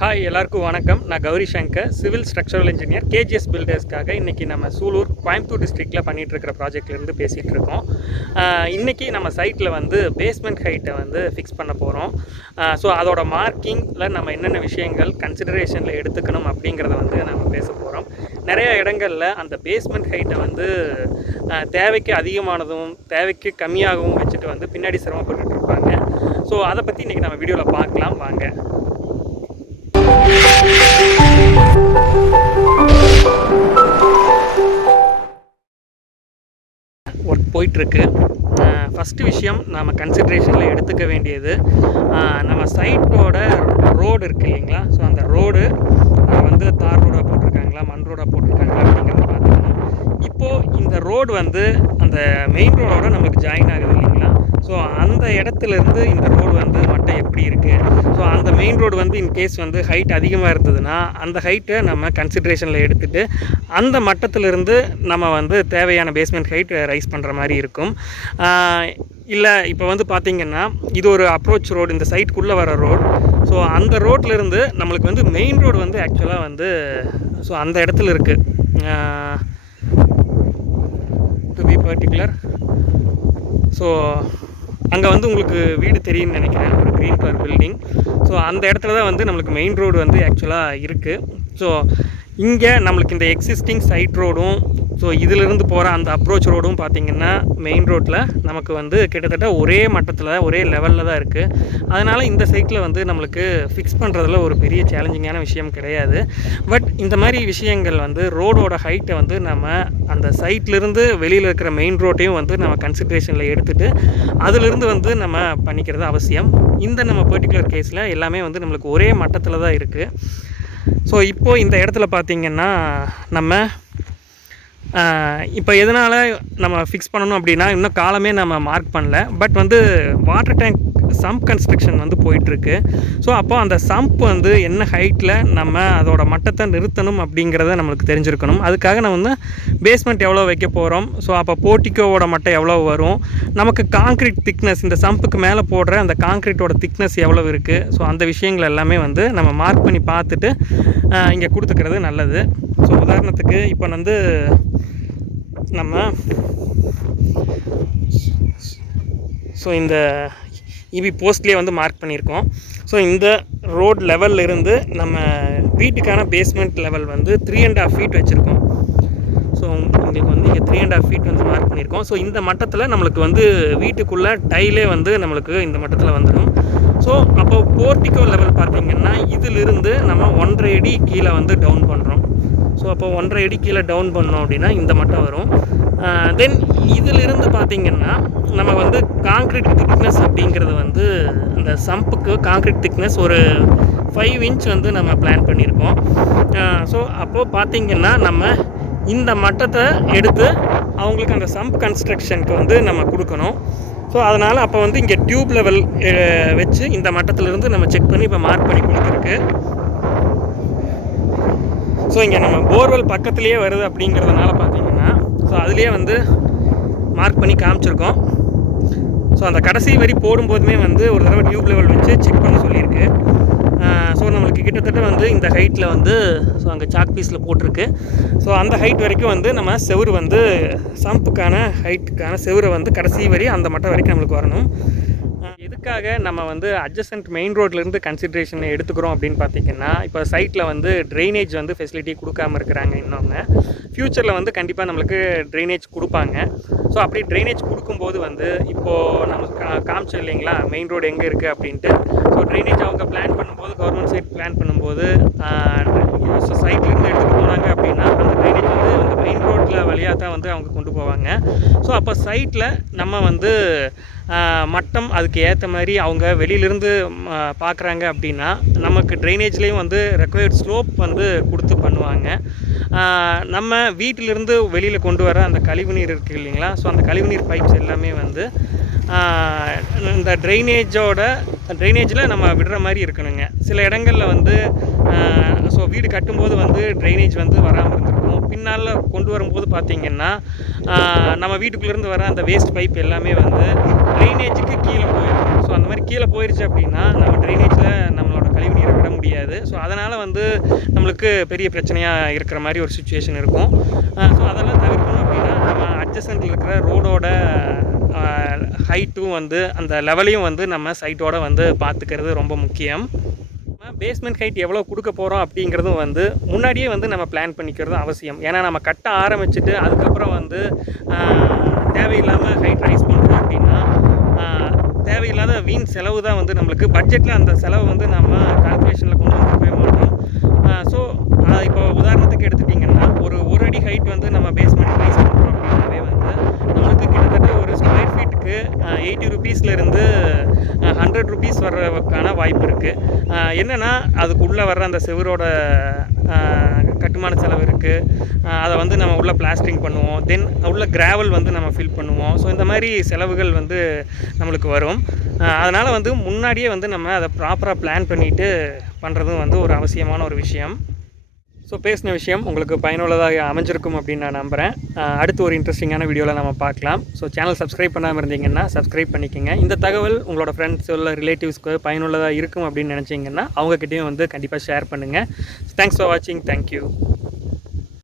Hi எல்லாருக்கும் வணக்கம். நான் Gauri Shankar, civil structural engineer, KGS Buildersக்காக இன்றைக்கி நம்ம சூலூர் கோயம்புத்தூர் டிஸ்ட்ரிக்டில் பண்ணிகிட்ருக்கிற ப்ராஜெக்ட்லேருந்து பேசிகிட்டு இருக்கோம். இன்றைக்கி நம்ம சைட்டில் வந்து பேஸ்மெண்ட் ஹைட்டை வந்து ஃபிக்ஸ் பண்ண போகிறோம். ஸோ அதோட மார்க்கிங்கில் நம்ம என்னென்ன விஷயங்கள் கன்சிடரேஷனில் எடுத்துக்கணும் அப்படிங்கிறத வந்து நம்ம பேச போகிறோம். நிறைய இடங்களில் அந்த பேஸ்மெண்ட் ஹைட்டை வந்து தேவைக்கு அதிகமானதும் தேவைக்கு கம்மியாகவும் வச்சுட்டு வந்து பின்னாடி சிரமப்பட்டுட்டு இருப்பாங்க. ஸோ அதை பற்றி இன்றைக்கி நம்ம வீடியோவில் பார்க்கலாம் வாங்க. ஒர்க் போயிட்டுருக்கு. ஃபஸ்ட்டு விஷயம் நம்ம கன்சிட்ரேஷனில் எடுத்துக்க வேண்டியது நம்ம சைட்டோட ரோடு இருக்குது இல்லைங்களா. ஸோ அந்த ரோடு வந்து தார் ரோடாக போட்டிருக்காங்களா மண் ரோடாக போட்டிருக்காங்களா அப்படிங்கிறத பார்த்துக்கணும். இப்போது இந்த ரோடு வந்து அந்த மெயின் ரோடோட நம்மளுக்கு ஜாயின் ஆகுது இல்லைங்களா. ஸோ அந்த இடத்துலேருந்து இந்த ரோடு வந்து மட்டம் எப்படி இருக்குது. ஸோ அந்த மெயின் ரோடு வந்து இன்கேஸ் வந்து ஹைட் அதிகமாக இருந்ததுன்னா அந்த ஹைட்டை நம்ம கன்சிட்ரேஷனில் எடுத்துகிட்டு அந்த மட்டத்திலிருந்து நம்ம வந்து தேவையான பேஸ்மெண்ட் ஹைட் ரைஸ் பண்ணுற மாதிரி இருக்கும். இல்லை இப்போ வந்து பார்த்திங்கன்னா இது ஒரு அப்ரோச் ரோடு, இந்த சைட்டுக்குள்ளே வர ரோடு. ஸோ அந்த ரோட்லேருந்து நம்மளுக்கு வந்து மெயின் ரோடு வந்து ஆக்சுவலாக வந்து ஸோ அந்த இடத்துல இருக்குது. டு பி பர்டிகுலர் ஸோ அங்கே வந்து உங்களுக்கு வீடு தெரியும்னு நினைக்கிறேன், ஒரு க்ரீன் கலர் பில்டிங். ஸோ அந்த இடத்துல தான் வந்து நம்மளுக்கு மெயின் ரோடு வந்து ஆக்சுவலாக இருக்குது. ஸோ இங்கே நம்மளுக்கு இந்த எக்ஸிஸ்டிங் சைட் ரோடும் ஸோ இதிலிருந்து போகிற அந்த அப்ரோச் ரோடும் பார்த்திங்கன்னா மெயின் ரோட்டில் நமக்கு வந்து கிட்டத்தட்ட ஒரே மட்டத்தில் ஒரே லெவலில் தான் இருக்குது. அதனால் இந்த சைட்டில் வந்து நம்மளுக்கு ஃபிக்ஸ் பண்ணுறதுல ஒரு பெரிய சேலஞ்சிங்கான விஷயம் கிடையாது. பட் இந்த மாதிரி விஷயங்கள் வந்து ரோடோட ஹைட்டை வந்து நம்ம அந்த சைட்லேருந்து வெளியில் இருக்கிற மெயின் ரோட்டையும் வந்து நம்ம கன்சிட்ரேஷனில் எடுத்துகிட்டு அதிலிருந்து வந்து நம்ம பண்ணிக்கிறது அவசியம். இந்த நம்ம பர்டிகுலர் கேஸில் எல்லாமே வந்து நம்மளுக்கு ஒரே மட்டத்தில் தான் இருக்குது. ஸோ இப்போது இந்த இடத்துல பார்த்திங்கன்னா நம்ம இப்போ எதனால் நம்ம ஃபிக்ஸ் பண்ணணும் அப்படின்னா இன்னும் காலமே நம்ம மார்க் பண்ணல. பட் வந்து வாட்டர் டேங்க் சம்ப் கன்ஸ்ட்ரக்ஷன் வந்து போயிட்டுருக்கு. ஸோ அப்போ அந்த சம்ப் வந்து என்ன ஹைட்டில் நம்ம அதோட மட்டத்தை நிறுத்தணும் அப்படிங்கிறத நம்மளுக்கு தெரிஞ்சிருக்கணும். அதுக்காக நம்ம வந்து பேஸ்மெண்ட் எவ்வளோ வைக்க போகிறோம், ஸோ அப்போ போர்ட்டிக்கோவோட மட்டம் எவ்வளோ வரும், நமக்கு காங்க்ரீட் திக்னஸ் இந்த சம்புக்கு மேலே போடுற அந்த காங்க்ரீட்டோட திக்னஸ் எவ்வளோ இருக்குது. ஸோ அந்த விஷயங்கள் எல்லாமே வந்து நம்ம மார்க் பண்ணி பார்த்துட்டு இங்கே கொடுத்துக்கிறது நல்லது. ஸோ உதாரணத்துக்கு இப்போ வந்து நம்ம ஸோ இந்த இபி போஸ்ட்லேயே வந்து மார்க் பண்ணியிருக்கோம். ஸோ இந்த ரோட் லெவலில் இருந்து நம்ம வீட்டுக்கான பேஸ்மெண்ட் லெவல் வந்து 3.5 feet வச்சுருக்கோம். ஸோ உங்களுக்கு வந்து இங்கே 3.5 feet வந்து மார்க் பண்ணியிருக்கோம். ஸோ இந்த மட்டத்தில் நம்மளுக்கு வந்து வீட்டுக்குள்ளே டைலே வந்து நம்மளுக்கு இந்த மட்டத்தில் வந்துடும். ஸோ அப்போ போர்ட்டிக்கோ லெவல் பார்த்திங்கன்னா இதிலிருந்து நம்ம 1.5 அடி கீழே வந்து டவுன் பண்ணுறோம். ஸோ அப்போ 1.5 அடி கீழே டவுன் பண்ணோம் அப்படின்னா இந்த மட்டம் வரும். தென் இதிலிருந்து பார்த்திங்கன்னா நம்ம வந்து காங்க்ரீட் திக்னஸ் அப்படிங்கிறது வந்து அந்த சம்புக்கு காங்க்ரீட் திக்னஸ் ஒரு 5 inch வந்து நம்ம பிளான் பண்ணியிருக்கோம். ஸோ அப்போது பார்த்திங்கன்னா நம்ம இந்த மட்டத்தை எடுத்து அவங்களுக்கு அந்த சம்ப் கன்ஸ்ட்ரக்ஷனுக்கு வந்து நம்ம கொடுக்கணும். ஸோ அதனால் அப்போ வந்து இங்கே டியூப் லெவல் வச்சு இந்த மட்டத்திலிருந்து நம்ம செக் பண்ணி இப்போ மார்க் பண்ணி கொடுத்துருக்கு. ஸோ இங்கே நம்ம போர்வெல் பக்கத்துலேயே வருது அப்படிங்கிறதுனால பார்த்திங்கன்னா ஸோ அதுலேயே வந்து மார்க் பண்ணி காமிச்சிருக்கோம். ஸோ அந்த கடைசி வரி போடும்போதுமே வந்து ஒரு தடவை டியூப் லெவல் வச்சு செக் பண்ண சொல்லியிருக்கு. ஸோ நம்மளுக்கு கிட்டத்தட்ட வந்து இந்த ஹைட்டில் வந்து ஸோ அங்கே சாக் பீஸில் போட்டிருக்கு. ஸோ அந்த ஹைட் வரைக்கும் வந்து நம்ம செவுரு வந்து சம்புக்கான ஹைட்டுக்கான செவுரை வந்து கடைசி வரி அந்த மட்டம் வரைக்கும் நம்மளுக்கு வரணும். எதுக்காக நம்ம வந்து அட்ஜசன்ட் மெயின் ரோட்லேருந்து கன்சிட்ரேஷனை எடுத்துக்கிறோம் அப்படின்னு பார்த்திங்கன்னா இப்போ சைட்டில் வந்து ட்ரைனேஜ் வந்து ஃபெசிலிட்டி கொடுக்காமல் இருக்கிறாங்க. இன்னொன்று ஃப்யூச்சரில் வந்து கண்டிப்பாக நம்மளுக்கு ட்ரைனேஜ் கொடுப்பாங்க. ஸோ அப்படி ட்ரைனேஜ் கொடுக்கும்போது வந்து இப்போது நமக்கு காமிச்சோம் இல்லைங்களா மெயின் ரோடு எங்கே இருக்குது அப்படின்ட்டு. ஸோ ட்ரைனேஜ் அவங்க பிளான் பண்ணும்போது கவர்மெண்ட் சைட் பிளான் பண்ணும்போது ஸோ சைட்லேருந்து எடுத்துகிட்டு போனாங்க அப்படின்னா அந்த ட்ரைனேஜ் வந்து அந்த மெயின் ரோட்டில் வழியாக தான் வந்து அவங்க கொண்டு போவாங்க. ஸோ அப்போ சைட்டில் நம்ம வந்து மட்டம் அதுக்கு ஏற்ற மாதிரி அவங்க வெளியிலேருந்து பார்க்குறாங்க அப்படின்னா நமக்கு ட்ரைனேஜ்லேயும் வந்து ரெக்வயர்ட் ஸ்லோப் வந்து கொடுத்து பண்ணுவாங்க. நம்ம வீட்டிலிருந்து வெளியில் கொண்டு வர அந்த கழிவுநீர் இருக்குது இல்லைங்களா. ஸோ அந்த கழிவுநீர் பைப்ஸ் எல்லாமே வந்து இந்த ட்ரைனேஜில் நம்ம விடுற மாதிரி இருக்கணுங்க. சில இடங்களில் வந்து ஸோ வீடு கட்டும்போது வந்து ட்ரைனேஜ் வந்து வராமல் இருந்திருக்கும். பின்னால் கொண்டு வரும்போது பார்த்திங்கன்னா நம்ம வீட்டுக்குள்ளேருந்து வர அந்த வேஸ்ட் பைப் எல்லாமே வந்து ட்ரைனேஜுக்கு கீழே போயிடும். ஸோ அந்த மாதிரி கீழே போயிடுச்சு அப்படின்னா நம்ம ட்ரைனேஜில் நம்மளோட கழிவு நீரை விட முடியாது. ஸோ அதனால் வந்து நம்மளுக்கு பெரிய பிரச்சனையாக இருக்கிற மாதிரி ஒரு சுச்சுவேஷன் இருக்கும். ஸோ அதெல்லாம் தவிர்க்கணும் அப்படின்னா நம்ம அட்ஜசன்ட்டில் இருக்கிற ரோடோட ஹைட்டும் வந்து அந்த லெவலையும் வந்து நம்ம சைட்டோடு வந்து பார்த்துக்கிறது ரொம்ப முக்கியம். பேஸ்மெண்ட் ஹைட் எவ்வளோ கொடுக்க போகிறோம் அப்படிங்கிறதும் வந்து முன்னாடியே வந்து நம்ம பிளான் பண்ணிக்கிறது அவசியம். ஏன்னா நம்ம கட்ட ஆரம்பிச்சுட்டு அதுக்கப்புறம் வந்து தேவையில்லாமல் ஹைட் ரைஸ் பண்ணுறோம் அப்படின்னா தேவையில்லாத வீண் செலவு தான் வந்து நம்மளுக்கு பட்ஜெட்டில் அந்த செலவு வந்து நம்ம கால்குலேஷனில் கொண்டு வந்துருக்கவே மாட்டோம். ஸோ இப்போ உதாரணத்துக்கு எடுத்துட்டிங்கன்னா ஒரு அடி ஹைட் வந்து நம்ம பேஸ்மெண்ட் ரைஸ் பண்ணுறோம் அப்படின்னாவே வந்து நம்மளுக்கு கிட்டத்தட்ட ஒரு ஸ்கொயர் ஃபீட்டுக்கு 80 ரூபீஸ்லேருந்து 100 ரூபீஸ் வர்றதுக்கான வாய்ப்பு இருக்குது. என்னென்னா அதுக்குள்ளே வர்ற அந்த செவரோட கட்டுமான செலவு இருக்குது. அதை வந்து நம்ம உள்ள பிளாஸ்டரிங் பண்ணுவோம். தென் உள்ள கிராவல் வந்து நம்ம ஃபில் பண்ணுவோம். ஸோ இந்த மாதிரி செலவுகள் வந்து நம்மளுக்கு வரும். அதனால் வந்து முன்னாடியே வந்து நம்ம அதை ப்ராப்பராக பிளான் பண்ணிவிட்டு பண்ணுறதும் வந்து ஒரு அவசியமான ஒரு விஷயம். ஸோ பேசின விஷயம் உங்களுக்கு பயனுள்ளதாக அமைஞ்சிருக்கும் அப்படின்னு நான் நம்புகிறேன். அடுத்து ஒரு இன்ட்ரெஸ்டிங்கான வீடியோவில் நம்ம பார்க்கலாம். ஸோ சேனல் சப்ஸ்கிரைப் பண்ணாமல் இருந்தீங்கன்னா சப்ஸ்கிரைப் பண்ணிக்கோங்க. இந்த தகவல் உங்களோட ஃப்ரெண்ட்ஸ் இல்லை ரிலேட்டிவ்ஸ்க்கு பயனுள்ளதாக இருக்கும் அப்படின்னு நினச்சிங்கன்னா அவங்கக்கிட்டையும் வந்து கண்டிப்பாக ஷேர் பண்ணுங்கள். தேங்க்ஸ் ஃபார் வாட்சிங். தேங்க்யூ.